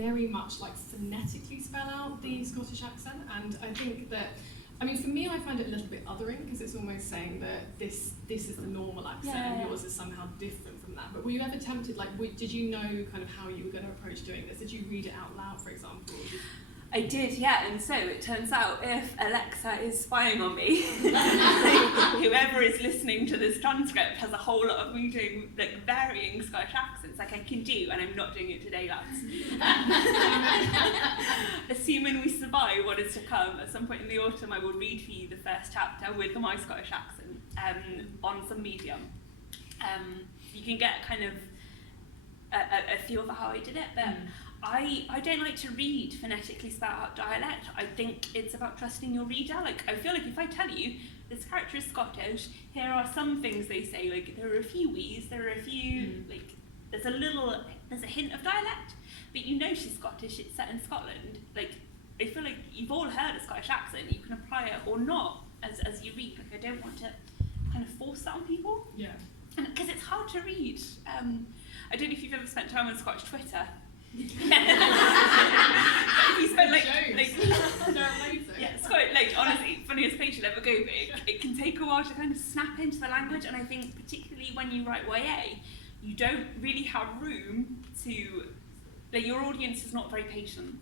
very much like phonetically spell out the Scottish accent, and I think that, I mean, for me, I find it a little bit othering, because it's almost saying that this is the normal accent and yours is somehow different from that. But were you ever tempted, like, did you know kind of how you were going to approach doing this? Did you read it out loud, for example? I did, yeah, and so it turns out if Alexa is spying on me, whoever is listening to this transcript has a whole lot of me doing like varying Scottish accents, like I can do, and I'm not doing it today, lads. Assuming we survive what is to come, at some point in the autumn I will read for you the first chapter with my Scottish accent on some medium. You can get kind of a feel for how I did it, but I don't like to read phonetically spelled out dialect. I think it's about trusting your reader. Like, I feel like if I tell you this character is Scottish, here are some things they say, like there are a few we's, there are a few, like there's a hint of dialect, but you know she's Scottish, it's set in Scotland. Like, I feel like you've all heard a Scottish accent, you can apply it or not as you read. Like, I don't want to kind of force that on people. Yeah. And because it's hard to read. I don't know if you've ever spent time on Scottish Twitter. If you spend like honestly, funniest page you'll ever go, but it can take a while to kind of snap into the language, and I think particularly when you write YA, you don't really have room to, like, your audience is not very patient.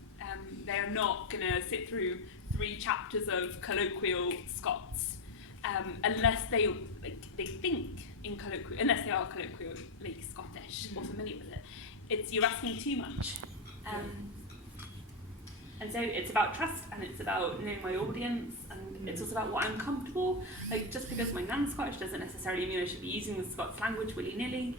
They are not going to sit through 3 chapters of colloquial Scots unless they think in colloquial, unless they are colloquially Scottish or familiar with it. You're asking too much. And so it's about trust, and it's about knowing my audience, and it's also about what I'm comfortable. Like, just because my nan's Scottish doesn't necessarily mean I should be using the Scots language willy-nilly.